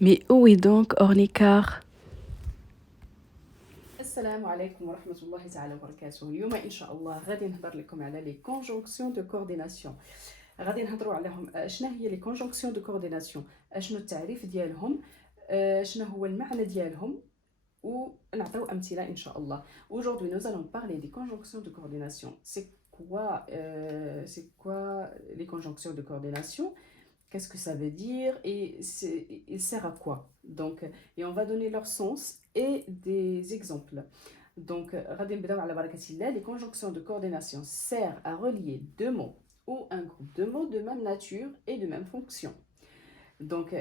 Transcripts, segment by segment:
Mais où est donc Ornicar? السلام عليكم ورحمة الله تعالى وبركاته. اليوم إن شاء الله غادي نهضر لكم على لي كونجونكسيون دو كورديناسيون. غادي نهضروا عليهم شنو هي لي كونجونكسيون دو كورديناسيون، شنو التعريف ديالهم، شنو هو المعنى ديالهم، ونعطيو أمثلة إن شاء الله. Aujourd'hui nous allons parler des conjonctions de coordination. C'est quoi les conjonctions de coordination? Qu'est-ce que ça veut dire et il sert à quoi? Donc, et on va donner leur sens et des exemples. Donc, les conjonctions de coordination servent à relier deux mots ou un groupe de mots de même nature et de même fonction. Donc,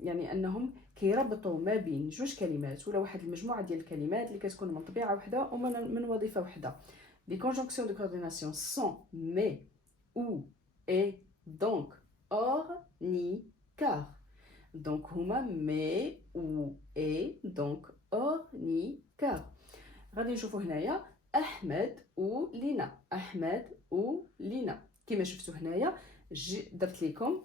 يعني انهم كيربطوا ما بين جوج كلمات ولا واحد المجموعه ديال الكلمات اللي كتكون من طبيعه وحده ومن وظيفه وحده. Les conjonctions de coordination sont mais, ou, et, donc, or, ni, car. Donc, هما mais, ou, et, donc, or, ni, car. غادي نشوفوا هنايا احمد و لينا، احمد و لينا كما شفتوا هنايا. درت لكم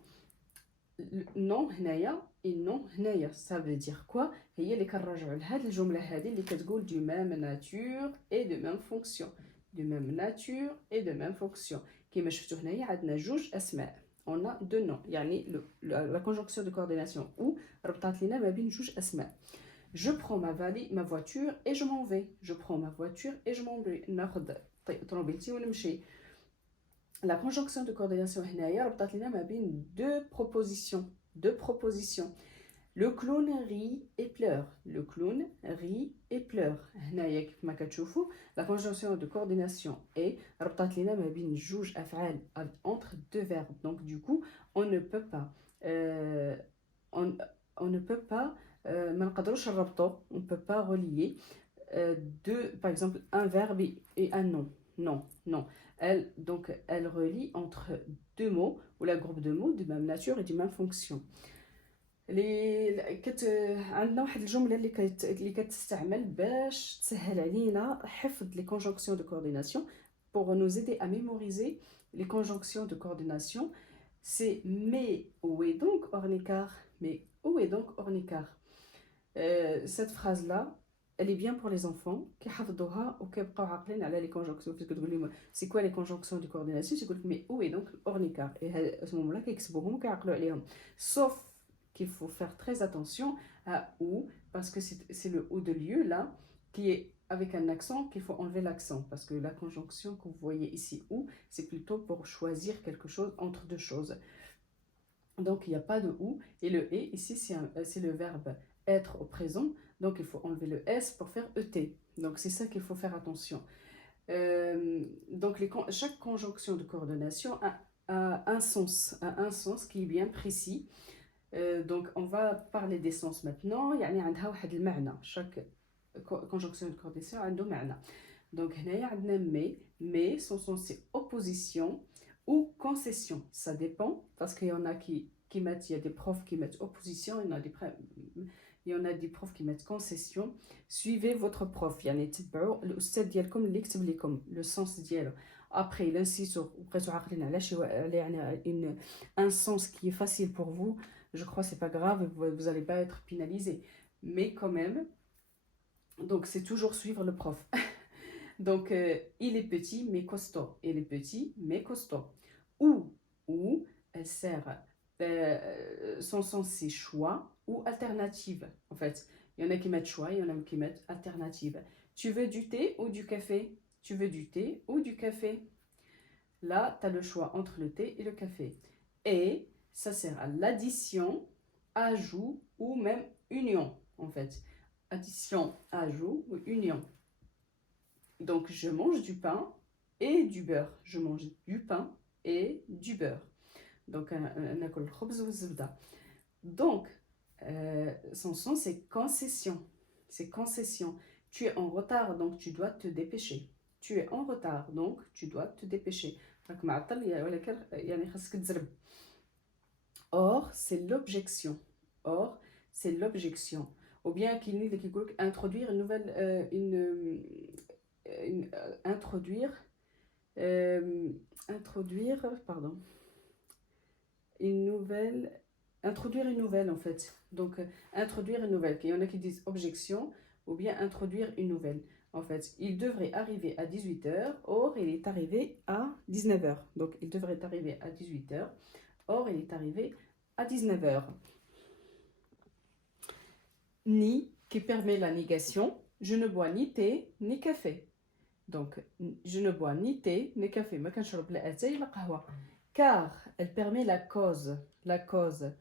نون هنايا نون هنايا. ça veut dire quoi؟ هي اللي كنراجعوا لهاد الجمله هذه اللي كتقول du même nature et de même fonction. du même nature et de même fonction. كما شفتوا هنايا عندنا جوج اسماء. on a deux noms يعني la conjonction de coordination ou ربطات لنا ما بين جوج اسماء. je prends ma voiture et je m'en vais. je prends ma voiture et je m'en vais. ناخذ طوموبيلتي ونمشي. La conjonction de coordination هنايا ربطات لنا ما بين deux propositions. Le clown rit et pleure. Le clown rit et pleure. هنايا كيف ما كتشوفوا la conjonction de coordination est ربطات لنا ما بين جوج افعال entre deux verbes. Donc du coup on ne peut pas on ne peut pas ما نقدروش نربطوا. on ne peut pas relier deux, par exemple un verbe et un nom. Non. Elle relie entre deux mots ou la groupe de mots de même nature et de même fonction. عندنا واحد الجمله اللي كتستعمل باش تسهل علينا حفظ les conjonctions de coordination. Pour nous aider à mémoriser les conjonctions de coordination, c'est mais où est donc ornicar. Mais où est donc ornicar? Cette phrase là elle est bien pour les enfants كيحفظوها وكيبقاو عاقلين على les conjonctions. parce que تقول لهم c'est quoi les conjonctions de coordination, c'est que mais où est donc ornicar. et à ce moment là كيكسبوهم وكيعقلوا عليهم. sauf qu'il faut faire très attention à ou, parce que c'est le ou de lieu là qui est avec un accent qu'il faut enlever l'accent, parce que la conjonction que vous voyez ici ou, c'est plutôt pour choisir quelque chose entre deux choses. Donc il n'y a pas de ou, et le et ici c'est le verbe être au présent, donc il faut enlever le s pour faire et. Donc c'est ça qu'il faut faire attention. Donc chaque conjonction de coordination a un sens qui est bien précis. Donc on va parler des sens maintenant. يعني عندها واحد المعنى. chaque conjonction de coordination عنده معنى. Donc هنايا عندنا mais son sens c'est opposition ou concession. Ça dépend, parce qu'il y en a qui mettent, il y a des profs qui mettent opposition, il y en a des profs qui mettent concession. Suivez votre prof. يعني تبعوا الأستاذ ديالكم اللي كتب لكم le sens ديالو. Après il insiste وبقيتو عاقلين على يعني un sens qui est facile pour vous. Je crois que c'est pas grave, vous allez pas être pénalisé. Mais quand même, donc c'est toujours suivre le prof. Donc il est petit mais costaud. Il est petit mais costaud. Ou elle sert, son sens c'est choix ou alternative. En fait, il y en a qui mettent choix, il y en a qui mettent alternative. Tu veux du thé ou du café? Tu veux du thé ou du café? Là, tu as le choix entre le thé et le café. Et ça sert à l'addition, ajout ou même union, en fait. Addition, ajout ou union. Donc, je mange du pain et du beurre. Je mange du pain et du beurre. Donc, ناكل الخبز والزبدة. Donc, son sens, c'est concession. C'est concession. Tu es en retard, donc tu dois te dépêcher. Tu es en retard, donc tu dois te dépêcher. راك معطل ولكن يعني خاصك تزرب. Or, c'est l'objection. Or, c'est l'objection. Ou bien qu'il y a introduire une nouvelle introduire pardon une nouvelle introduire une nouvelle en fait. Donc, introduire une nouvelle. Il y en a qui disent objection ou bien introduire une nouvelle. En fait, il devrait arriver à 18h, or il est arrivé à 19h. Donc, il devrait arriver à 18h, or il est arrivé à 19h. Ni, qui permet la négation, je ne bois ni thé ni café. Donc, je ne bois ni thé ni café. ما كنشرب لا اتاي لا قهوة. Car elle permet la cause. La cause.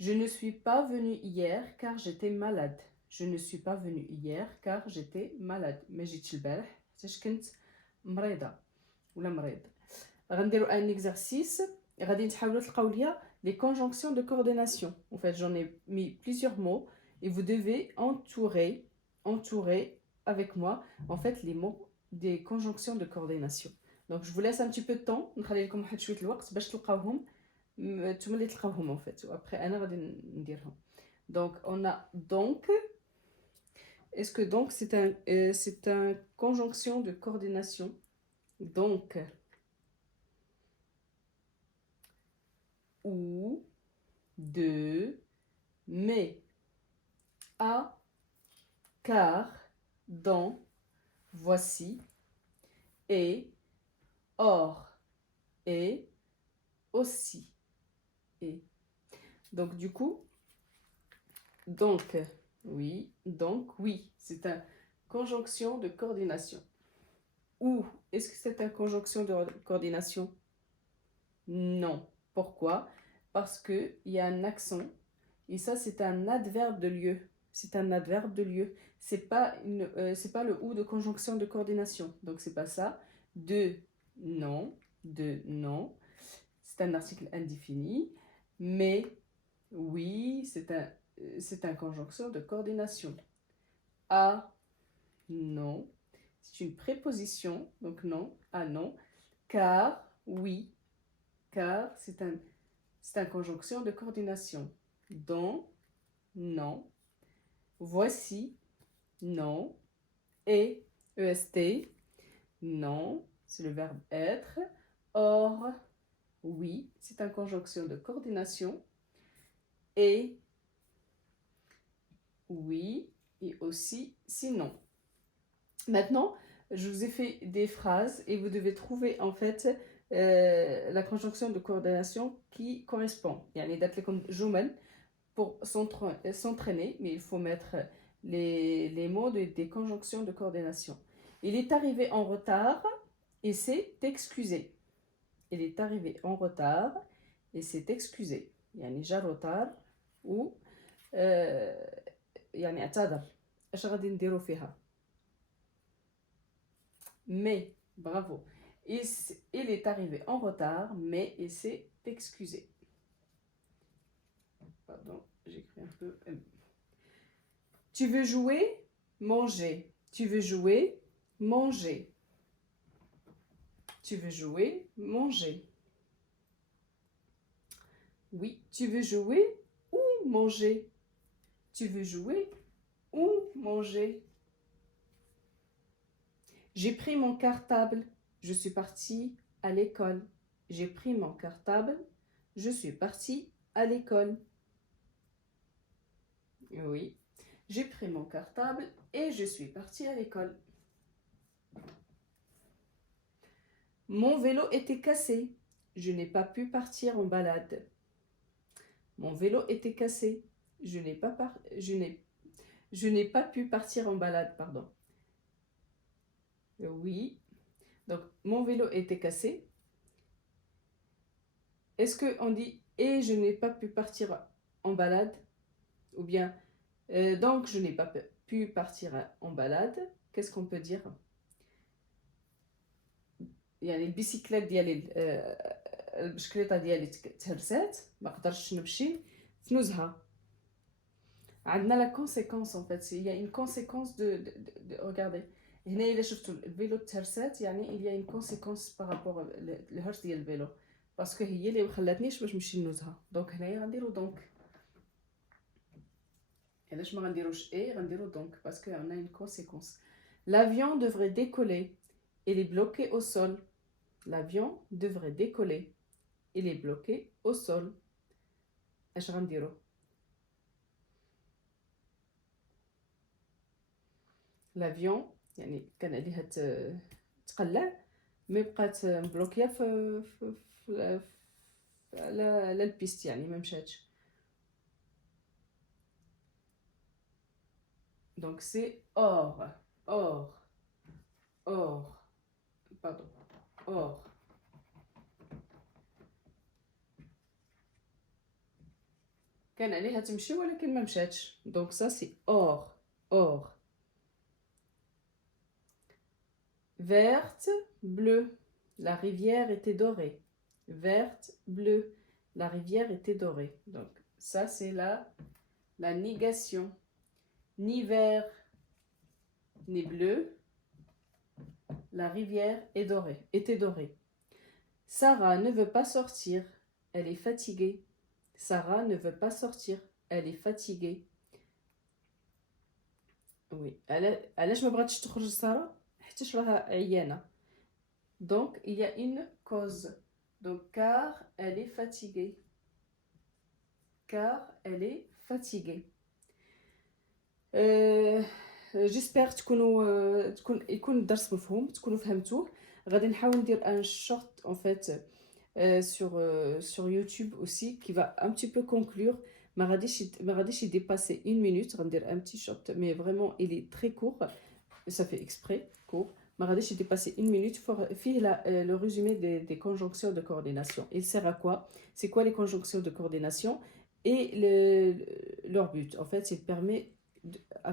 Je ne suis pas venue hier car j'étais malade. Je ne suis pas venue hier car j'étais malade. ما جيتش البارح حيتاش كنت مريضة ولا مريض. غنديروا un exercice. غادي تحاولوا تلقاو ليا les conjonctions de coordination. En fait, j'en ai mis plusieurs mots et vous devez entourer avec moi en fait les mots des conjonctions de coordination. Donc je vous laisse un petit peu de temps, نخلي لكم واحد شويه الوقت باش تلقاوهم نتوما اللي تلقاوهم en fait. Après انا غادي نديرهم. Donc on a donc. Est-ce que donc c'est un conjonction de coordination? Donc ou, de, mais, à, car, dans, voici, et, or, et, aussi, et. Donc du coup, donc, oui, c'est une conjonction de coordination. Ou, est-ce que c'est une conjonction de coordination? Non. Pourquoi? Parce qu'il y a un accent, et ça c'est un adverbe de lieu. C'est un adverbe de lieu. C'est pas le ou de conjonction de coordination. Donc c'est pas ça. De, non. C'est un article indéfini. Mais, oui, c'est un conjonction de coordination. À, non. C'est une préposition, donc non, à non. Car, oui. Car, c'est un conjonction de coordination. Dans, non. Voici, non. Et, EST, non. C'est le verbe être. Or, oui, c'est une conjonction de coordination. Et, oui, et aussi, sinon. Maintenant, je vous ai fait des phrases et vous devez trouver en fait la conjonction de coordination qui correspond. يعني دات لكم جمل pour s'entraîner, mais il faut mettre les mots des conjonctions de coordination. Il est arrivé en retard et s'est excusé. Il est arrivé en retard et s'est excusé. يعني جا retard ou يعني اعتذر. اش غادي نديرو فيها؟ Mais, bravo. Il est arrivé en retard, mais il s'est excusé. Pardon, j'écris un peu. Tu veux jouer? Manger. Tu veux jouer? Manger. Tu veux jouer? Manger. Oui, tu veux jouer ou manger? Tu veux jouer ou manger? J'ai pris mon cartable, je suis partie à l'école. J'ai pris mon cartable, je suis partie à l'école. Oui, j'ai pris mon cartable et je suis partie à l'école. Mon vélo était cassé, je n'ai pas pu partir en balade. Mon vélo était cassé, je n'ai pas pu partir en balade, pardon. Oui. Donc, mon vélo était cassé. Est-ce qu'on dit « et je n'ai pas pu partir en balade » ou bien « donc je n'ai pas pu partir en balade » Qu'est-ce qu'on peut dire? يعني البيسيكلات ديالي البشكليطه ديالي تهرسات ما قدرتش نمشي في نزهه. عندنا لا كونسيكونس ان فيت هي une conséquence de regardez هنا الا شفتوا الفيلو تهرسات يعني il y a une conséquence par rapport الهرس ديال الفيلو باسكو هي اللي ما خلاتنيش باش نمشي لنزهه. دونك هنايا غنديرو دونك. علاش ما غنديروش اي غنديرو دونك باسكو عندنا une conséquence. L'avion devrait décoller. Il est bloqué au sol. L'avion devrait décoller. Il est bloqué au sol. اش غنديرو؟ لافيون يعني كان عليها تقلع مي بقات مبلوكيه في على البيست يعني ما مشاتش. دونك سي اور اور اور باردون اور كان عليها تمشي ولكن ما مشاتش. دونك سا سي اور اور. Verte, bleue, la rivière était dorée. Verte, bleue, la rivière était dorée. Donc ça c'est la négation. Ni vert, ni bleu, la rivière est dorée, était dorée. Sarah ne veut pas sortir, elle est fatiguée. Sarah ne veut pas sortir, elle est fatiguée. Oui, علاش ما بغاتش تخرج سارة؟ حيتاش راها عيانة. Donc il y a une cause. Donc car elle est fatiguée. Car elle est fatiguée. جيسبر يكون الدرس مفهوم، تكونوا فهمتوه. غادي نحاول ندير ان شورت en fait sur YouTube aussi qui va un petit peu conclure. ما غاديش dépasser 1 minute. غندير un petit short mais vraiment il est très court, ça fait exprès court. ما غاديش dépasser 1 minute. فيه le résumé des conjonctions de coordination. Il sert à quoi? C'est quoi les conjonctions de coordination et leur but? En fait, il permet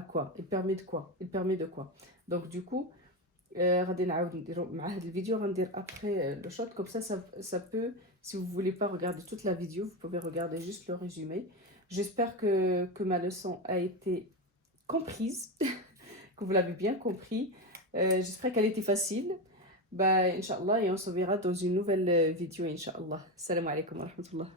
à quoi? Il permet de quoi? Il permet de quoi? Donc du coup غادي نعاود نديرو مع هذا الفيديو. غندير après le shot comme ça peut, si vous voulez pas regarder toute la vidéo, vous pouvez regarder juste le résumé. J'espère que ma leçon a été comprise, que vous l'avez bien compris. J'espère qu'elle était facile. Bah, Inch'Allah, et on se verra dans une nouvelle vidéo, Inch'Allah. Salam alaikum wa rahmatullah.